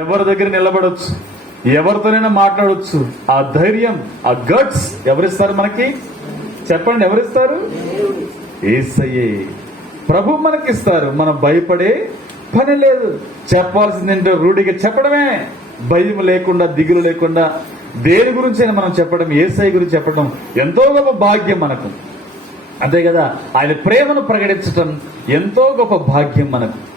ఎవరి దగ్గర నిలబడవచ్చు ఎవరితోనైనా మాట్లాడవచ్చు ఆ ధైర్యం ఆ గట్స్ ఎవరిస్తారు మనకి? చెప్పండి ఎవరిస్తారు? ఏసయ్యే. ప్రభు మనకిస్తారు. మనం భయపడే పని లేదు. చెప్పాల్సింది ఏంటో రూఢిగా చెప్పడమే. భయం లేకుండా దిగులు లేకుండా దేని గురించి అయినా మనం చెప్పడం ఏసై గురించి చెప్పడం ఎంతో గొప్ప భాగ్యం మనకు. అంతే కదా? ఆయన ప్రేమను ప్రకటించటం ఎంతో గొప్ప భాగ్యం మనకు.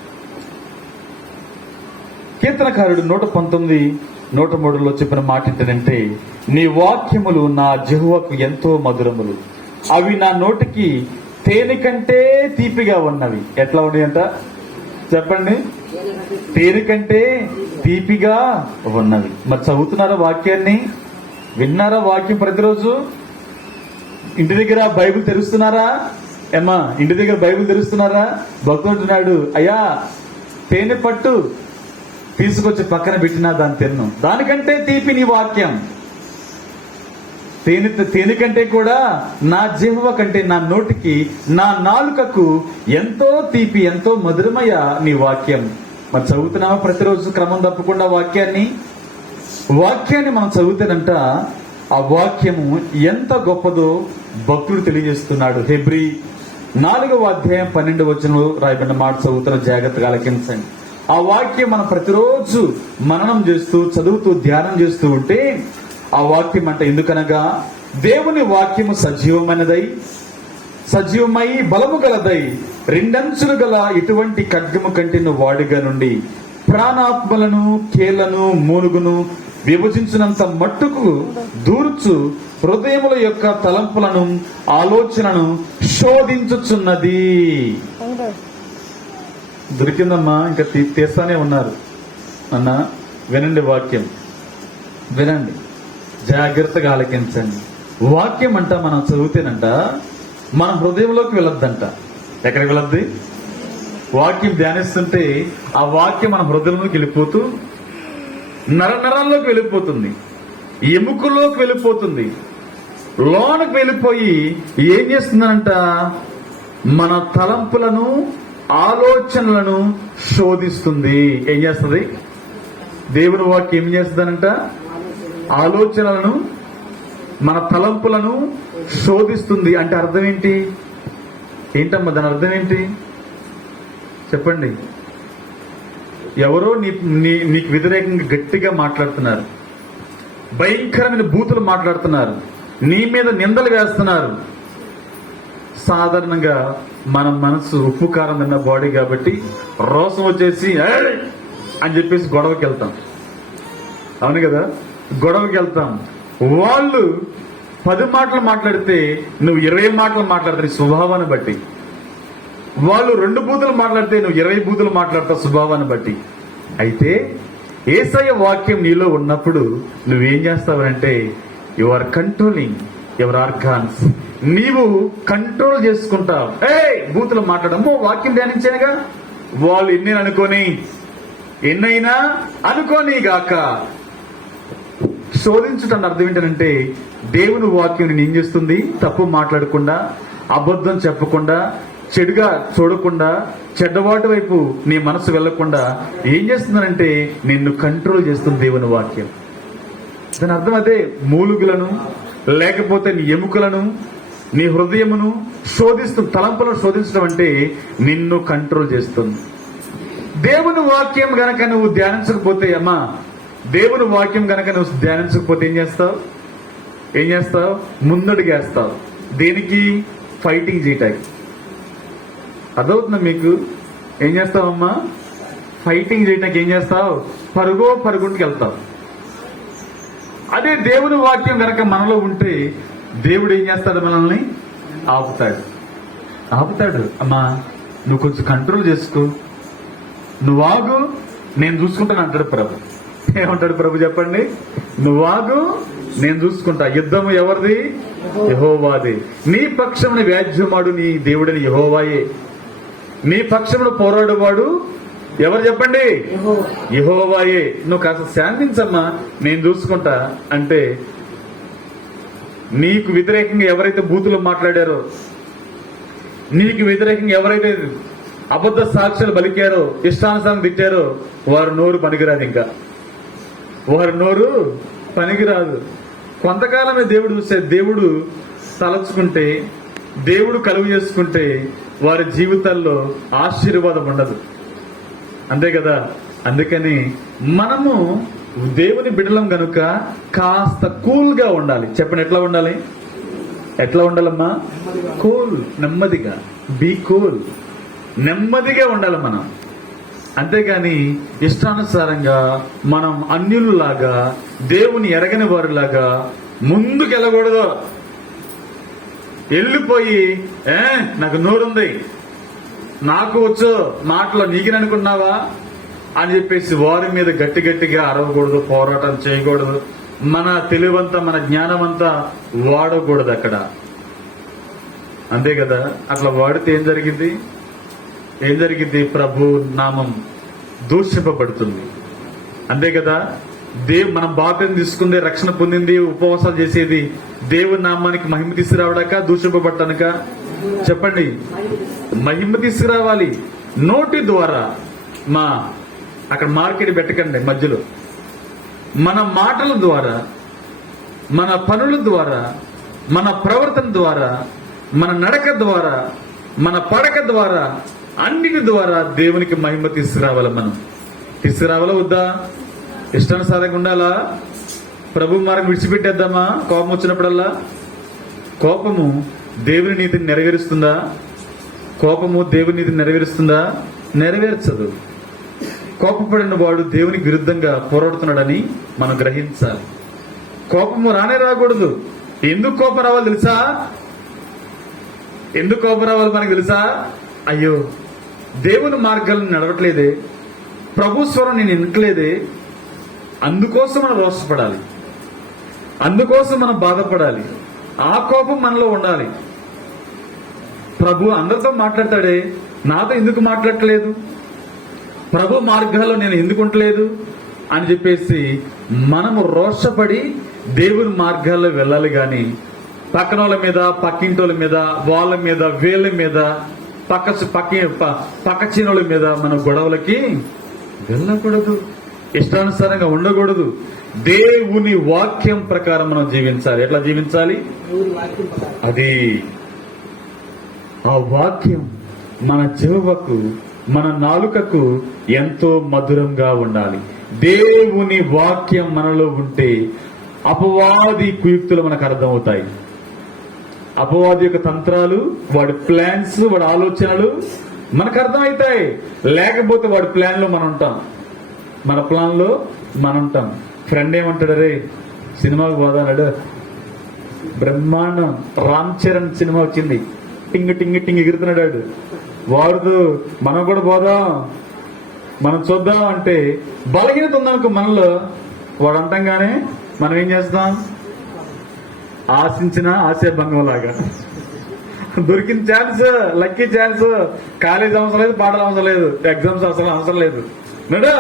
కీర్తనకారుడు నూట పంతొమ్మిది నూట మూడులో చెప్పిన మాట ఏంటంటే నీ వాక్యములు నా జహువకు ఎంతో మధురములు. అవి నా నోటికి తేనె కంటే తీపిగా ఉన్నవి. ఎట్లా ఉన్నాయంట? చెప్పండి. తేనె కంటే తీపిగా ఉన్నవి. మరి చదువుతున్నారా వాక్యాన్ని? విన్నారా వాక్యం ప్రతిరోజు? ఇంటి దగ్గర బైబిల్ తెరుస్తున్నారా? ఏమ్మా ఇంటి దగ్గర బైబిల్ తెరుస్తున్నారా? భక్తుడు అంటున్నాడు అయ్యా తేనె పట్టు తీసుకొచ్చి పక్కన పెట్టినా దాన్ని తిన్ను. దానికంటే తీపి నీ వాక్యం. తేనె తేనె కంటే కూడా నా జీవ కంటే నా నోటికి నా నాలుకకు ఎంతో తీపి ఎంతో మధురమయ నీ వాక్యం. మరి చదువుతున్నావా ప్రతిరోజు క్రమం తప్పకుండా వాక్యాన్ని? వాక్యాన్ని మనం చదివితేనంట ఆ వాక్యము ఎంత గొప్పదో భక్తుడు తెలియజేస్తున్నాడు. హెబ్రి నాలుగవ అధ్యాయం పన్నెండు వచనంలో రాయబడిన మాట చదువుతున్న జాగ్రత్తగా ఆలకించండి. ఆ వాక్యం మనం ప్రతిరోజు మననం చేస్తూ చదువుతూ ధ్యానం చేస్తూ ఉంటే ఆ వాక్యం అంటే ఎందుకనగా దేవుని వాక్యము సజీవమైనదై సజీవమై బలము గలదై రెండంచులు గల ఇటువంటి ఖడ్గము కంటిన వాడిగా నుండి ప్రాణాత్మలను కేలను మూనుగును విభజించినంత మట్టుకు దూర్చు హృదయముల యొక్క తలంపులను ఆలోచనను శోధించుచున్నది. దొరికిందమ్మా ఇంకా తీస్తానే ఉన్నారు. అన్న వినండి వాక్యం. వినండి. జాగ్రత్తగా ఆలకించండి. వాక్యం అంట మనం చదివితేనంట మన హృదయంలోకి వెళ్ళొద్దంట. ఎక్కడికి వెళ్ళొద్ది? వాక్యం ధ్యానిస్తుంటే ఆ వాక్యం మన హృదయంలోకి వెళ్ళిపోతూ నర నరాల్లోకి వెళ్ళిపోతుంది. ఎముకల్లోకి వెళ్ళిపోతుంది. లోనకు వెళ్ళిపోయి ఏం చేస్తుందంట మన తలంపులను ఆలోచనలను శోధిస్తుంది. ఏం చేస్తుంది? దేవుని వాక్యం ఏం చేస్తుందనంట ఆలోచనలను మన తలంపులను శోధిస్తుంది. అంటే అర్థం ఏంటి? ఏంటమ్మా దాని అర్థం ఏంటి? చెప్పండి. ఎవరో నీ నీ నీకు వ్యతిరేకంగా గట్టిగా మాట్లాడుతున్నారు. భయంకరమైన బూతులు మాట్లాడుతున్నారు. నీ మీద నిందలు వేస్తున్నారు. సాధారణంగా మన మనసు ఉప్పు కారం తిన్న బాడీ కాబట్టి రోసం వచ్చేసి అని చెప్పేసి గొడవకి వెళ్తాం. అవును కదా? గొడవకి వెళ్తాం. వాళ్ళు పది మాటలు మాట్లాడితే నువ్వు ఇరవై మాటలు మాట్లాడతావు స్వభావాన్ని బట్టి. వాళ్ళు రెండు బూతులు మాట్లాడితే నువ్వు ఇరవై బూతులు మాట్లాడతావు స్వభావాన్ని బట్టి. అయితే ఏసయ వాక్యం నీలో ఉన్నప్పుడు నువ్వేం చేస్తావంటే you are controlling your organs నీవు కంట్రోల్ చేసుకుంటావు. ఏ బూతులు మాట్లాడము వాక్యం ధ్యానించానుగా? వాళ్ళు ఎన్ని అనుకొని ఎన్నైనా అనుకోని గాక. శోధించటం అర్థం ఏంటంటే దేవుని వాక్యం నేను ఏం చేస్తుంది? తప్పు మాట్లాడకుండా అబద్ధం చెప్పకుండా చెడుగా చూడకుండా చెడ్డవాటి వైపు నీ మనసు వెళ్ళకుండా ఏం చేస్తుందంటే నిన్ను కంట్రోల్ చేస్తుంది దేవుని వాక్యం. దాని అర్థం అదే మూలుగులను లేకపోతే నీ ఎముకలను నీ హృదయమును శోధిస్తు తలంపులను శోధించడం అంటే నిన్ను కంట్రోల్ చేస్తుంది. దేవుని వాక్యం గనక నువ్వు ధ్యానించకపోతే అమ్మా దేవుని వాక్యం గనక నువ్వు ధ్యానించకపోతే ఏం చేస్తావు? ఏం చేస్తావు? ముందడుగేస్తావు. దేనికి? ఫైటింగ్ చేయటానికి. అదవుతుందా మీకు? ఏం చేస్తావమ్మా? ఫైటింగ్ చేయటానికి ఏం చేస్తావు? పరుగో పరుగుంటికి వెళ్తావు. అదే దేవుని వాక్యం కనుక మనలో ఉంటే దేవుడు ఏం చేస్తాడు మనల్ని? ఆపుతాడు. ఆపుతాడు. అమ్మా నువ్వు కొంచెం కంట్రోల్ చేసుకో. నువ్వు ఆగు నేను చూసుకుంటాను అంటాడు ప్రభు. ఏమంటాడు ప్రభు చెప్పండి? నువ్వు ఆగు నేను చూసుకుంటా. యుద్ధము ఎవరిది? యహోవాది. నీ పక్షమున వ్యాజ్యమాడు నీ దేవుడిని యహోవాయే. నీ పక్షమున పోరాడువాడు ఎవరు చెప్పండి? యహోవాయే. నువ్వు కాస్త శాంతించమ్మా నేను చూసుకుంటా అంటే నీకు వ్యతిరేకంగా ఎవరైతే బూతులు మాట్లాడారో నీకు వ్యతిరేకంగా ఎవరైతే అబద్ధ సాక్ష్యాలు బలికారో ఇష్టానుసారం తిట్టారో వారు నోరు పనికిరాదు ఇంకా. వారి నోరు పనికిరాదు. కొంతకాలమే దేవుడు చూస్తే దేవుడు తలచుకుంటే దేవుడు కలుగు చేసుకుంటే వారి జీవితాల్లో ఆశీర్వాదం ఉండదు. అంతే కదా? అందుకని మనము దేవుని బిడలం గనుక కాస్త కూల్గా ఉండాలి. చెప్పండి ఎట్లా ఉండాలి? ఎట్లా ఉండాలమ్మా? కూల్ నెమ్మదిగా. Be cool. నెమ్మదిగా ఉండాలి మనం. అంతేగాని ఇష్టానుసారంగా మనం అన్యులలాగా దేవుని ఎరగని వారిలాగా ముందుకెళ్ళకూడదు. వెళ్ళిపోయి ఏ నాకు నోరుంది. నాకు వచ్చు. మాటలో నీకిననుకున్నావా అని చెప్పేసి వారి మీద గట్టి గట్టిగా అరవకూడదు పోరాటం చేయకూడదు. మన తెలివంతా మన జ్ఞానమంతా వాడకూడదు అక్కడ. అంతే కదా? అట్లా వాడితే ఏం జరిగింది? ఏం జరిగింది? ప్రభు నామం దూషింపబడుతుంది. అంతే కదా? దేవు మనం బాప్యం తీసుకుంది రక్షణ పొందింది ఉపవాసాలు చేసేది దేవుని నామానికి మహిమ తీసుకురావడాక దూషింపబట్టనక చెప్పండి. మహిమ తీసుకురావాలి. నోటి ద్వారా మా అక్కడ మార్కెట్ పెట్టకండి మధ్యలో. మన మాటల ద్వారా మన పనుల ద్వారా మన ప్రవర్తన ద్వారా మన నడక ద్వారా మన పడక ద్వారా అన్నిటి ద్వారా దేవునికి మహిమ తీసుకురావాలి మనం. తీసుకురావాలా వద్దా? ఇష్టానుసారంగా ఉండాలా? ప్రభు మార్గం విడిచిపెట్టేద్దామా? కోపం వచ్చినప్పుడల్లా? కోపము దేవుని నీతిని నెరవేరుస్తుందా? కోపము దేవుని నీతిని నెరవేరుస్తుందా? నెరవేర్చదు. కోపపడిన వాడు దేవునికి విరుద్ధంగా పోరాడుతున్నాడని మనం గ్రహించాలి. కోపము రానే రాకూడదు. ఎందుకు కోపం రావాలి తెలుసా? ఎందుకు కోపం రావాలి మనకు తెలుసా? అయ్యో దేవుని మార్గాలను నడవట్లేదే. ప్రభు స్వరం నేను వినట్లేదే. అందుకోసం మనం రోషపడాలి. అందుకోసం మనం బాధపడాలి. ఆ కోపం మనలో ఉండాలి. ప్రభు అందరితో మాట్లాడతాడే. నాతో ఎందుకు మాట్లాడట్లేదు? ప్రభు మార్గాల్లో నేను ఎందుకుంటలేదు అని చెప్పేసి మనము రోషపడి దేవుని మార్గాల్లో వెళ్ళాలి గాని పక్కన వాళ్ళ మీద పక్కింటోళ్ళ మీద వాళ్ళ మీద వీళ్ళ మీద పక్క పక్క ప- పక్క చీనుల మీద మన గొడవలకి వెళ్ళకూడదు. ఇష్టానుసారంగా ఉండకూడదు. దేవుని వాక్యం ప్రకారం మనం జీవించాలి. ఎట్లా జీవించాలి? అది ఆ వాక్యం మన చెవులకు మన నాలుకకు ఎంతో మధురంగా ఉండాలి. దేవుని వాక్యం మనలో ఉంటే అపవాది కుయుక్తులు మనకు అర్థమవుతాయి. అపవాది యొక్క తంత్రాలు వాడి ప్లాన్స్ వాడి ఆలోచనలు మనకు అర్థమవుతాయి. లేకపోతే వాడి ప్లాన్లో మనం ఉంటాం. మన ప్లాన్లో మనం ఉంటాం. ఫ్రెండ్ ఏమంటాడు రే సినిమాకు పోదాడు బ్రహ్మాండం రామ్ చరణ్ సినిమా వచ్చింది. టింగ్ టింగ్ టింగ్ ఎగురుతున్నాడు వాడుతూ మనం కూడా పోదాం. మనం చూద్దాం అంటే బలహీనత ఉందనుకో మనలో వాడు అంటంగానే మనం ఏం చేస్తాం? ఆశించిన ఆశాభంగం లాగా దొరికిన ఛాన్స్ లక్కీ ఛాన్స్ కాలేజ్ అవసరం లేదు పాటలు అవసరం లేదు ఎగ్జామ్స్ అవసరం అవసరం లేదు. నడు!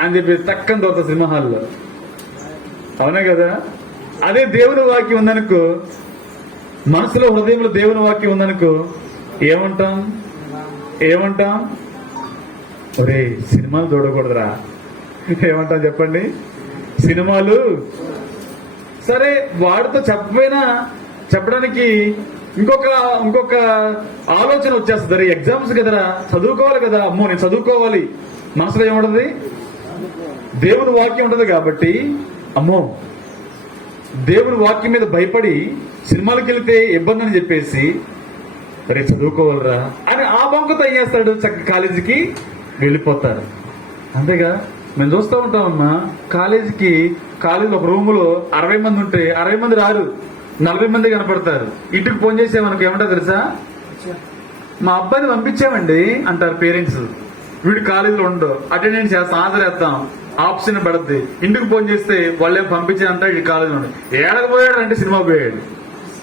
అని చెప్పి తక్కని దొరత సినిమా హాల్లో. అవునా కదా? అదే దేవుని వాక్యం ఉందనుకో మనసులో హృదయంలో దేవుని వాక్యం ఉందనుకో ఏమంటాం? ఏమంటాం? ఒరే సినిమాలు చూడకూడదురా. ఏమంటాం చెప్పండి? సినిమాలు? సరే వాడితో చెప్పపోయినా చెప్పడానికి ఇంకొక ఇంకొక ఆలోచన వచ్చేస్తుంది. ఎగ్జామ్స్ కదరా చదువుకోవాలి కదా. అమ్మో నేను చదువుకోవాలి. మనసులో ఏముంటది? దేవుని వాక్యం ఉంటది కాబట్టి అమ్మో దేవుని వాక్యం మీద భయపడి సినిమాలకు వెళితే ఇబ్బంది అని చెప్పేసి రే చదువుకోవాలరా అని ఆ బంకుతో ఏం చేస్తాడు చక్క కాలేజీకి? వెళ్ళిపోతారు. అంతేగా? మేము చూస్తూ ఉంటామమ్మా కాలేజీకి కాలేజీ ఒక రూములో అరవై మంది ఉంటే అరవై మంది రారు నలభై మంది కనపడతారు. ఇంటికి ఫోన్ చేసే మనకు ఏమంటారు తెలుసా? మా అబ్బాయిని పంపించామండి అంటారు పేరెంట్స్. వీడు కాలేజీలో ఉండవు అటెండెన్స్ చేస్తాం హాజరేస్తాం ఆప్షన్ పడద్ది. ఇంటికి ఫోన్ చేస్తే వాళ్ళే పంపించారంట ఈ కాలేజీలో ఉండు ఏడకపోయాడు అంటే సినిమా పోయాడు.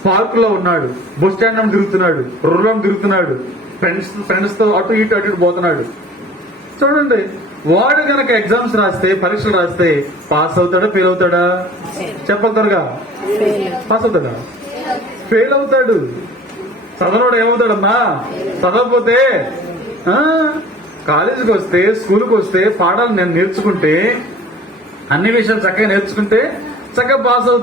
పార్క్లో ఉన్నాడు బస్ స్టాండ్ తిరుగుతున్నాడు రుర్రం తిరుగుతున్నాడు ఫ్రెండ్స్ ఫ్రెండ్స్తో అటు ఇటు అటు ఇటు పోతున్నాడు. చూడండి. వాడు గనక ఎగ్జామ్స్ రాస్తే పరీక్షలు రాస్తే పాస్ అవుతాడా ఫెయిల్ అవుతాడా? చెప్పాలి పాస్ అవుతాడా? ఫెయిల్ అవుతాడు. చదవనోడు ఏమవుతాడమ్మా? చదవకపోతే ఆ, కాలేజీకి వస్తే స్కూల్కి వస్తే పాఠాలు నేను నేర్చుకుంటే అన్ని విషయాలు చక్కగా నేర్చుకుంటే చక్కగా పాస్ అవుతాడు.